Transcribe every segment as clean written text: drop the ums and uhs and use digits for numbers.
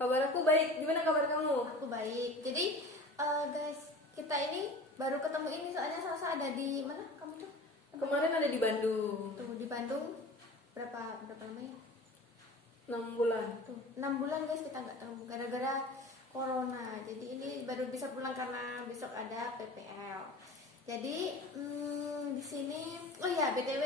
Kabar aku baik. Gimana kabar kamu? Aku baik. Jadi guys, kita ini baru ketemu ini soalnya Salsa ada di mana? Kamu tuh? Kemarin ada di Bandung. Tuh di Bandung. Berapa lamanya? 6 bulan. Tuh 6 bulan guys kita nggak ketemu gara-gara corona. Jadi ini baru bisa pulang karena besok ada PPL. Jadi di sini, oh ya BTW,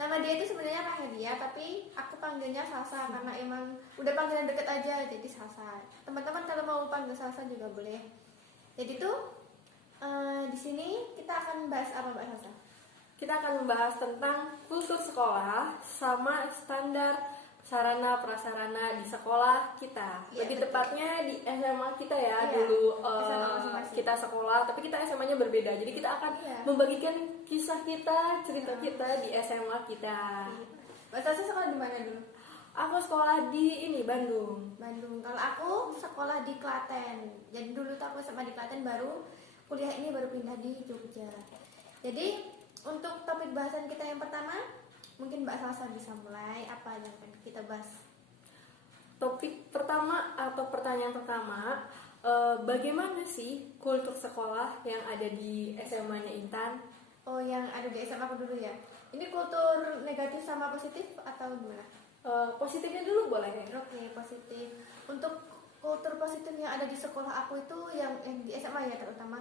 nama dia itu sebenarnya Rahelia, tapi aku panggilnya Salsa karena emang udah panggilan deket aja, jadi Salsa. Teman-teman kalau mau panggil Salsa juga boleh. Jadi tuh di sini kita akan bahas apa Mbak Salsa? Kita akan membahas tentang kultur sekolah sama standar sarana prasarana di sekolah kita. Iya, Lebih betul. tepatnya di SMA kita ya. Iya, Dulu SMA masing-masing. kita sekolah, tapi kita SMA-nya berbeda. Jadi kita akan Iya. membagikan kisah kita, cerita kita di SMA kita. Mbak Salsa sekolah di mana dulu? Aku sekolah di Bandung. Bandung. Kalau aku sekolah di Klaten. Jadi dulu tuh aku SMA di Klaten, baru kuliah ini baru pindah di Jogja. Jadi untuk topik bahasan kita yang pertama, mungkin Mbak Salsa bisa mulai apa yang akan kita bahas? Topik pertama atau pertanyaan pertama, bagaimana sih kultur sekolah yang ada di SMA-nya Intan? Oh, yang ada di SMA aku dulu ya. Ini kultur negatif sama positif atau gimana? Positifnya dulu boleh ya? Oke, positif. Untuk kultur positif yang ada di sekolah aku itu yang di SMA ya terutama,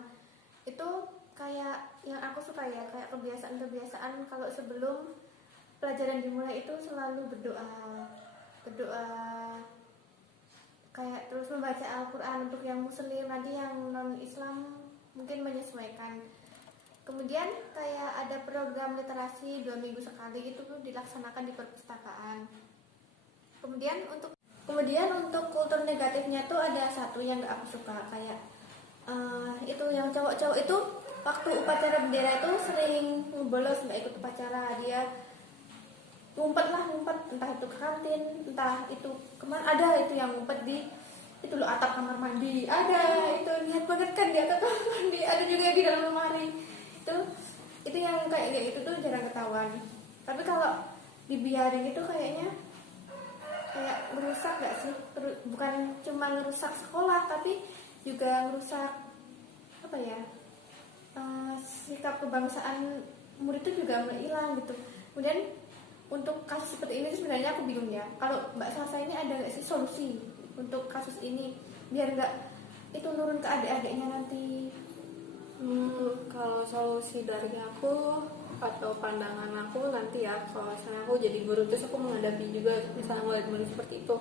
itu kayak yang aku suka ya, kayak kebiasaan-kebiasaan kalau sebelum pelajaran dimulai itu selalu berdoa kayak terus membaca Al-Quran untuk yang muslim, nanti yang non Islam mungkin menyesuaikan. Kemudian kayak ada program literasi 2 minggu sekali, itu tuh dilaksanakan di perpustakaan. Kemudian untuk kultur negatifnya tuh ada satu yang gak aku suka, kayak itu yang cowok-cowok itu waktu upacara bendera itu sering bolos, nggak ikut upacara. Dia ngumpet, entah itu ke kantin, entah itu kemana. Ada itu yang ngumpet di itu loh, atap kamar mandi. Ada itu, lihat banget kan di atap kamar mandi. Ada juga di dalam lemari. Itu yang kayak gitu tuh jarang ketahuan. Tapi kalau dibiarin itu kayaknya kayak merusak gak sih? Bukan cuma merusak sekolah, tapi juga merusak apa ya? Sikap kebangsaan murid itu juga mulai hilang gitu. Kemudian untuk kasus seperti ini sebenarnya aku bingung ya. Kalau Mbak Salsa ini ada nggak sih solusi untuk kasus ini biar nggak itu nurun ke adik-adiknya nanti? Kalau solusi dari aku atau pandangan aku nanti ya, kalau misalnya aku jadi guru terus aku menghadapi juga misalnya murid-murid seperti itu,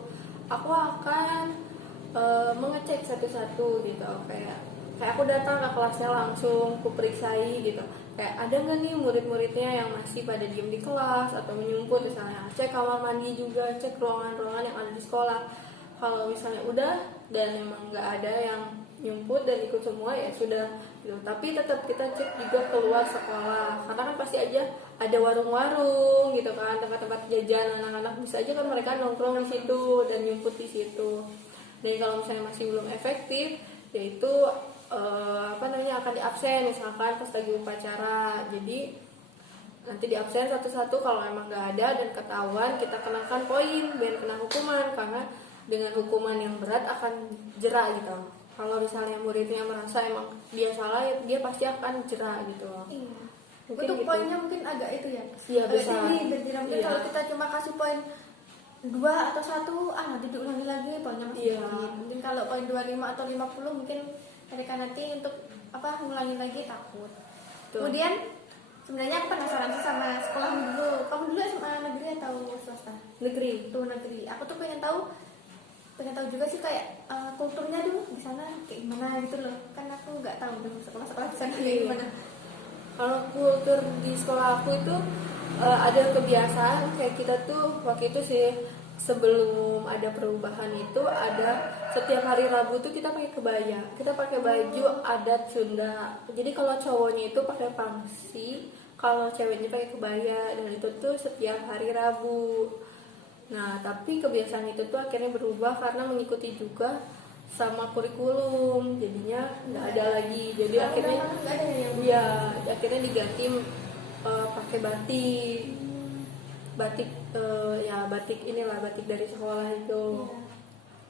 aku akan mengecek satu-satu gitu, kayak aku datang ke kelasnya langsung aku periksai gitu, kayak ada nggak nih murid-muridnya yang masih pada diem di kelas atau menyumput misalnya, cek kamar mandi juga, cek ruangan-ruangan yang ada di sekolah. Kalau misalnya udah dan emang nggak ada yang nyumput dan ikut semua ya sudah gitu. Tapi tetap kita cek juga keluar sekolah, karena kan pasti aja ada warung-warung gitu kan, tempat-tempat jajan anak-anak, bisa aja kan mereka nongkrong di situ dan nyumput di situ. Dan kalau misalnya masih belum efektif, yaitu akan diabsen misalkan pas lagi upacara. Jadi nanti diabsen satu-satu, kalau emang nggak ada dan ketahuan kita kenakan poin, biar kena hukuman, karena dengan hukuman yang berat akan jera gitu. Kalau misalnya muridnya merasa emang dia salah, dia pasti akan jera gitu. Iya. Mungkin Untuk gitu. poinnya mungkin agak itu ya. Iya, Agak bisa. tinggi berjira. Mungkin Iya. kalau kita cuma kasih poin 2 atau 1, nanti diulangi lagi poinnya masih Iya. dikit. Mungkin kalau poin 25 atau 50 mungkin mereka nanti untuk ngulangi lagi takut. Tuh. Kemudian sebenarnya aku penasaran sih sama sekolah dulu. Kamu dulu SMA negeri atau swasta? Negeri. Tuh negeri. Aku tuh pengen tahu juga sih kayak kulturnya dulu di sana kayak gimana gitu loh. Kan aku nggak tahu dulu sekolah-sekolah di sana kayak gimana. Kalau kultur di sekolah aku itu ada kebiasaan kayak kita tuh waktu itu sih, sebelum ada perubahan itu ada setiap hari Rabu tuh kita pakai kebaya, kita pakai baju adat Sunda. Jadi kalau cowoknya itu pakai pangsi, kalau ceweknya pakai kebaya, dan itu tuh setiap hari Rabu. Nah, tapi kebiasaan itu tuh akhirnya berubah karena mengikuti juga sama kurikulum, jadinya nggak ada lagi. Jadi akhirnya nggak ada yang ya akhirnya diganti pakai batik ya batik inilah, batik dari sekolah itu.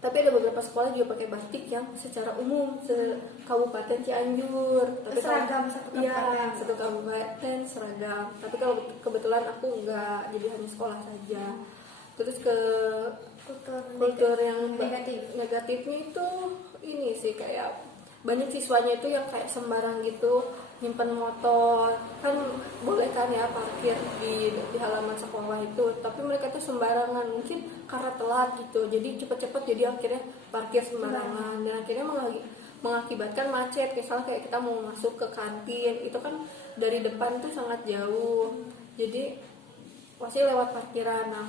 Tapi ada beberapa sekolah juga pakai batik yang secara umum Kabupaten Cianjur. Tapi seragam satu kabupaten. Iya, satu kabupaten seragam. Tapi kalau kebetulan aku enggak, jadi hanya sekolah saja. Terus ke kultur yang negatifnya itu ini sih, kayak banyak siswanya itu yang kayak sembarang gitu nyimpen motor. Kan boleh kan ya parkir di halaman sekolah itu, tapi mereka tuh sembarangan, mungkin karena telat gitu, jadi cepet-cepet, jadi akhirnya parkir sembarangan dan akhirnya mengakibatkan macet. Kayak kita mau masuk ke kantin itu kan dari depan tuh sangat jauh, jadi pasti lewat parkiran. Nah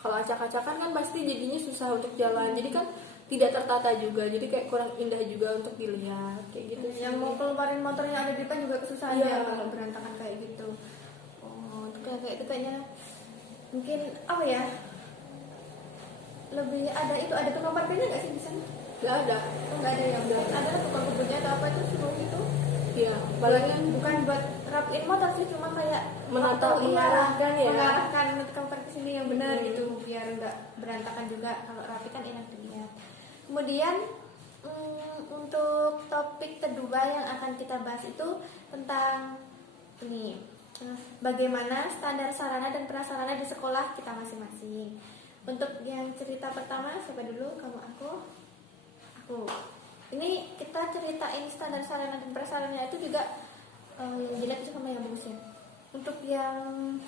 kalau acak-acakan kan pasti jadinya susah untuk jalan, jadi kan tidak tertata juga, jadi kayak kurang indah juga untuk dilihat kayak gitu sih. Yang mau keluarin motornya ada di depan juga kesusahan ya kalau berantakan kayak gitu. Oh, kayak itu kayaknya mungkin apa ya, lebih ada tukang parkirnya nggak sih di sana? Nggak ada. Nggak ada yang ada tukang kebunnya atau apa itu semua itu? Iya, palingan bukan buat rapiin motor sih, cuma kayak mengarahkan ya, mengarahkan tukang parkir sini yang benar gitu, biar nggak berantakan juga. Kalau rapi kan enak dilihat. Kemudian untuk topik kedua yang akan kita bahas itu tentang ini, bagaimana standar sarana dan prasarana di sekolah kita masing-masing. Untuk yang cerita pertama, siapa dulu? Kamu, aku. Ini kita ceritain standar sarana dan prasarana itu juga yang jelek itu sama yang bagus ya. Untuk yang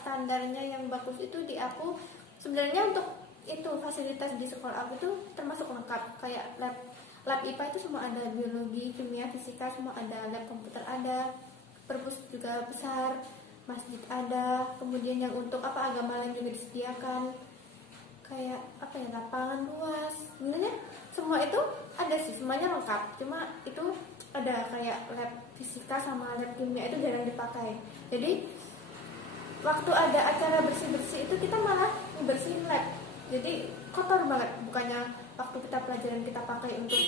standarnya yang bagus itu di aku sebenarnya untuk itu fasilitas di sekolah aku tuh termasuk lengkap, kayak lab IPA itu semua ada, biologi, kimia, fisika semua ada, lab komputer ada, perpus juga besar, masjid ada, kemudian yang untuk agama lain juga disediakan, kayak lapangan luas, sebenarnya semua itu ada sih, semuanya lengkap. Cuma itu ada kayak lab fisika sama lab kimia itu jarang dipakai, jadi waktu ada acara bersih-bersih itu kita malah bersihin lab, jadi kotor banget. Bukannya waktu kita pelajaran kita pakai untuk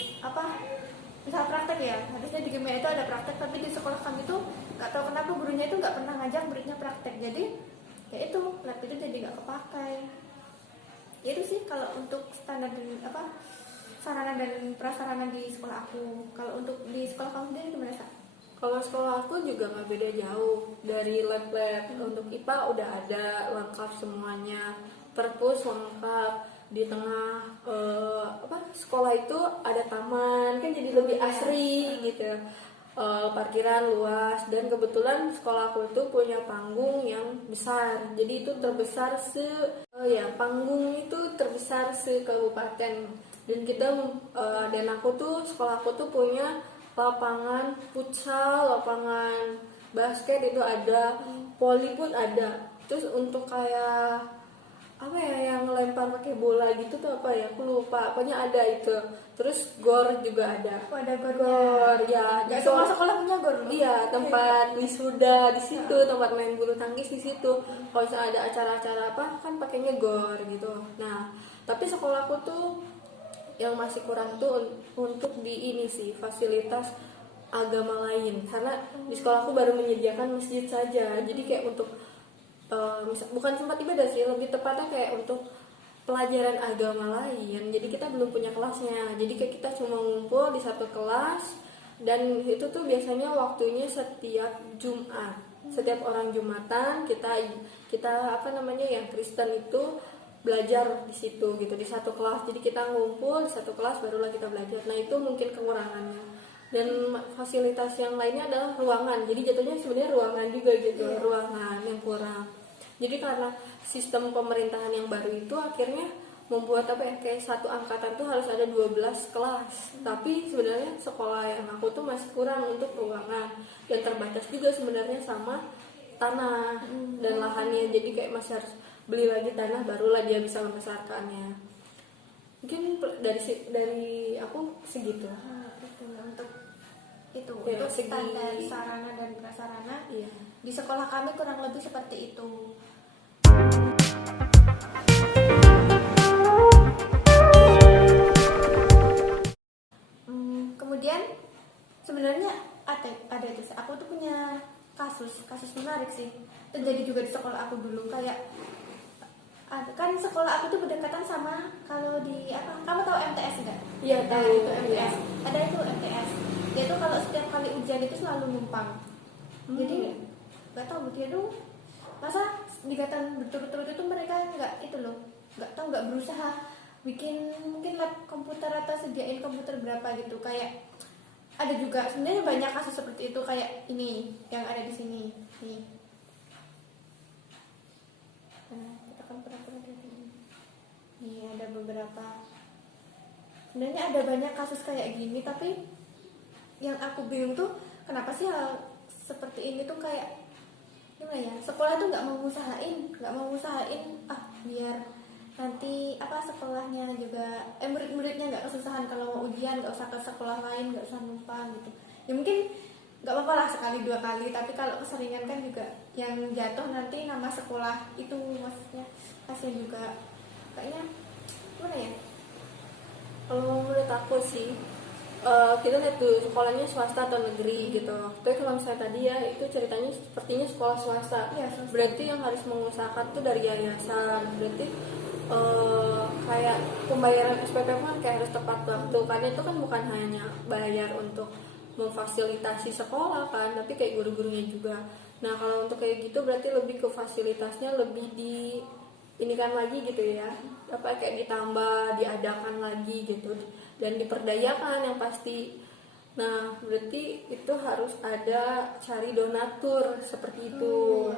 misal praktek ya, harusnya di kimia itu ada praktek, tapi di sekolah kami tuh nggak tahu kenapa gurunya itu nggak pernah ngajak muridnya praktek, jadi ya itu lab itu jadi nggak kepakai. Ya itu sih kalau untuk standar dan sarana dan prasarana di sekolah aku. Kalau untuk di sekolah kamu sendiri gimana, Sa? Kalau sekolah aku juga nggak beda jauh dari lab-lab. Untuk IPA udah ada lengkap semuanya, perpus lengkap, di tengah sekolah itu ada taman, kan jadi lebih asri gitu. Parkiran luas, dan kebetulan sekolah aku itu punya panggung yang besar, jadi itu terbesar panggung itu terbesar se-kabupaten. Dan dan sekolah aku tuh punya lapangan futsal, lapangan basket itu ada, voli pun ada. Terus untuk kayak yang lempar pakai bola gitu tuh aku lupa, pokoknya ada itu. Terus gor juga ada. Oh, ada gornya. Gor ya. Gak semua sekolah punya gor. Iya, tempat wisuda di situ, tempat main bulu tangkis di situ. Kalau misalnya ada acara-acara kan pakainya gor gitu. Nah, tapi sekolahku tuh yang masih kurang tuh untuk di ini sih, fasilitas agama lain, karena di sekolahku baru menyediakan masjid saja. Jadi kayak untuk bukan tempat ibadah sih, lebih tepatnya kayak untuk pelajaran agama lain. Jadi kita belum punya kelasnya, jadi kayak kita cuma ngumpul di satu kelas, dan itu tuh biasanya waktunya setiap Jumat. Setiap orang Jumatan kita yang Kristen itu belajar di situ gitu, di satu kelas. Jadi kita ngumpul di satu kelas, barulah kita belajar. Nah itu mungkin kekurangannya. Dan fasilitas yang lainnya adalah ruangan, jadi jatuhnya sebenarnya ruangan juga gitu, ruangan yang kurang. Jadi karena sistem pemerintahan yang baru itu akhirnya membuat kayak satu angkatan tuh harus ada 12 kelas. Tapi sebenarnya sekolah yang aku tuh masih kurang untuk ruangan, dan terbatas juga sebenarnya sama tanah dan lahannya. Jadi kayak masih harus beli lagi tanah, barulah dia bisa membesarkannya. Mungkin dari aku segitu. Untuk standar sarana dan prasarana di sekolah kami kurang lebih seperti itu. Kemudian sebenarnya ada itu, aku tuh punya kasus menarik sih, terjadi juga di sekolah aku dulu. Kayak Kan sekolah aku tuh berdekatan sama kalau di apa? Kamu tahu MTS enggak? Iya Nah, tahu. itu MTS. Ada itu MTS. Dia tuh kalau setiap kali ujian itu selalu numpang. Jadi nggak tahu dia tuh masa digatan berturut-turut itu mereka nggak berusaha bikin mungkin lab komputer atau sediain komputer berapa gitu. Kayak ada juga sebenarnya banyak kasus seperti itu, kayak ini yang ada di sini nih. Nah, kita kan pernah lihat ini. Nih ada beberapa. Sebenarnya ada banyak kasus kayak gini, tapi yang aku bingung tuh kenapa sih hal seperti ini tuh kayak gimana ya? Sekolah tuh nggak mau usahain biar nanti apa sekolahnya juga murid-muridnya nggak kesusahan kalau mau ujian, nggak usah ke sekolah lain, nggak usah numpang gitu. Ya mungkin nggak apa-apa lah sekali dua kali, tapi kalau keseringan kan juga yang jatuh nanti nama sekolah itu, maksudnya kasihan juga kayaknya. Gimana ya? Kalau menurut aku sih, kita lihat tuh sekolahnya swasta atau negeri gitu. Tapi kalau misalnya tadi ya itu ceritanya sepertinya sekolah swasta. Iya, swasta. Berarti yang harus mengusahakan tuh dari yayasan. Berarti kayak pembayaran SPP kan kayak harus tepat waktu. Karena itu kan bukan hanya bayar untuk memfasilitasi sekolah kan, tapi kayak guru-gurunya juga. Nah kalau untuk kayak gitu berarti lebih ke fasilitasnya lebih di ini kan lagi gitu ya, apa kayak ditambah, diadakan lagi gitu dan diperdayakan yang pasti. Nah berarti itu harus ada cari donatur seperti itu.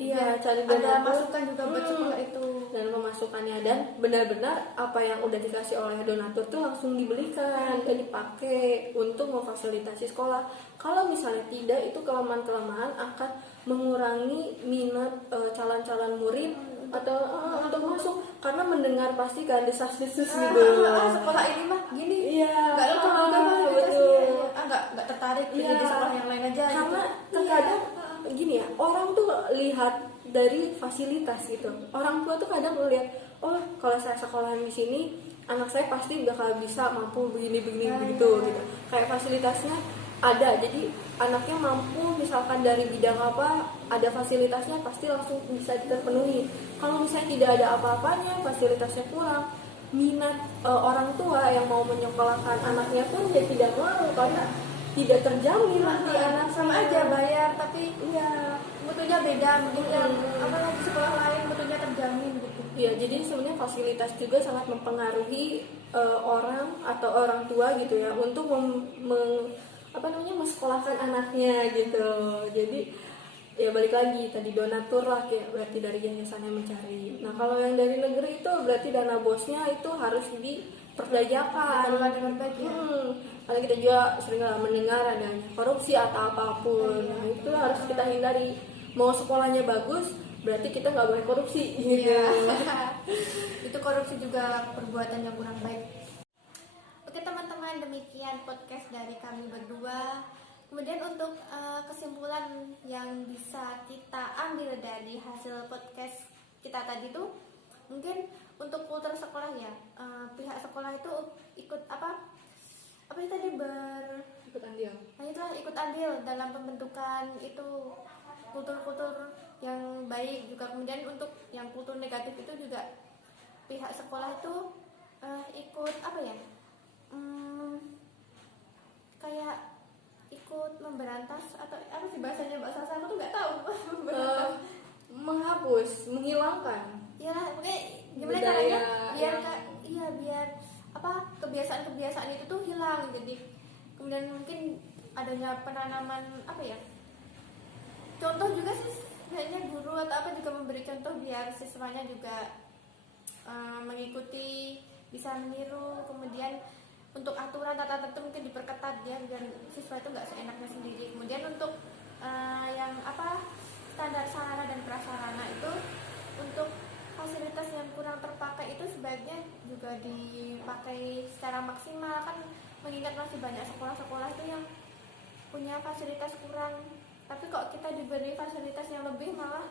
Iya, cari donatur. Ada masukan juga buat sekolah itu. Dan pemasukannya, dan benar-benar apa yang udah dikasih oleh donatur tuh langsung dibelikan dan dipakai untuk memfasilitasi sekolah. Kalau misalnya tidak, itu kelemahan-kelemahan akan mengurangi minat calon-calon murid atau untuk masuk, karena mendengar pasti kan desas-desus gitu. Sekolah ini mah gini. Iya. Nggak lengkap juga mah Betul. nggak tertarik Iya. di sekolah yang lain aja. Karena gitu. terkadang gini ya, orang tuh lihat dari fasilitas gitu. Orang tua tuh kadang melihat, oh kalau saya sekolah di sini anak saya pasti bakal bisa mampu begini begitu gitu. Kayak fasilitasnya ada, jadi anaknya mampu misalkan dari bidang apa, ada fasilitasnya pasti langsung bisa terpenuhi. Kalau misalnya tidak ada apa-apanya, fasilitasnya kurang, minat orang tua yang mau menyekolahkan anaknya pun dia tidak mau karena tidak terjamin nanti anak Sama aja bayar, tapi iya. mutunya beda, mungkin yang apalagi sekolah lain mutunya terjamin gitu. Ya, jadi sebenarnya fasilitas juga sangat mempengaruhi orang atau orang tua gitu ya untuk mensekolahkan anaknya gitu. Jadi ya balik lagi tadi donatur lah, kayak berarti dari yayasan yang mencari. Nah kalau yang dari negeri itu berarti dana bosnya itu harus diperdayakan. Dengan baik ya. Karena kita juga sering mendengar adanya korupsi atau apapun. Nah itu harus kita hindari. Mau sekolahnya bagus, berarti kita nggak boleh korupsi gitu. Itu korupsi juga perbuatan yang kurang baik. Oke teman-teman, demikian podcast dari kami berdua. Kemudian untuk kesimpulan yang bisa kita ambil dari hasil podcast kita tadi tuh, mungkin untuk kultur sekolah ya, pihak sekolah itu ikut apa sih tadi Ikut andil. Nah itulah ikut andil dalam pembentukan itu kultur-kultur yang baik juga. Kemudian untuk yang kultur negatif itu juga pihak sekolah itu ikut apa ya, kayak ikut memberantas atau apa sih bahasanya Mbak Sasa, aku tuh nggak tahu. Menghapus, menghilangkan. Iyalah, pokoknya gimana Budaya caranya biar yang- biar apa kebiasaan-kebiasaan itu tuh hilang. Jadi kemudian mungkin adanya penanaman apa ya, contoh juga sih kayaknya guru atau apa juga memberi contoh biar siswanya juga mengikuti, bisa meniru. Kemudian untuk aturan tata tertib mungkin diperketat ya, biar siswa itu nggak seenaknya sendiri. Kemudian untuk yang apa standar sarana dan prasarana itu, untuk fasilitas yang kurang terpakai itu sebaiknya juga dipakai secara maksimal, kan mengingat masih banyak sekolah-sekolah itu yang punya fasilitas kurang, tapi kok kita diberi fasilitas yang lebih malah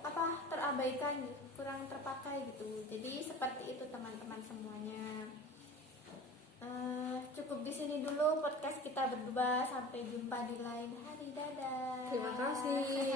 apa terabaikan, kurang terpakai gitu. Jadi seperti itu teman-teman semuanya. Cukup di sini dulu podcast kita berdua, sampai jumpa di lain hari. Dadah. Terima kasih.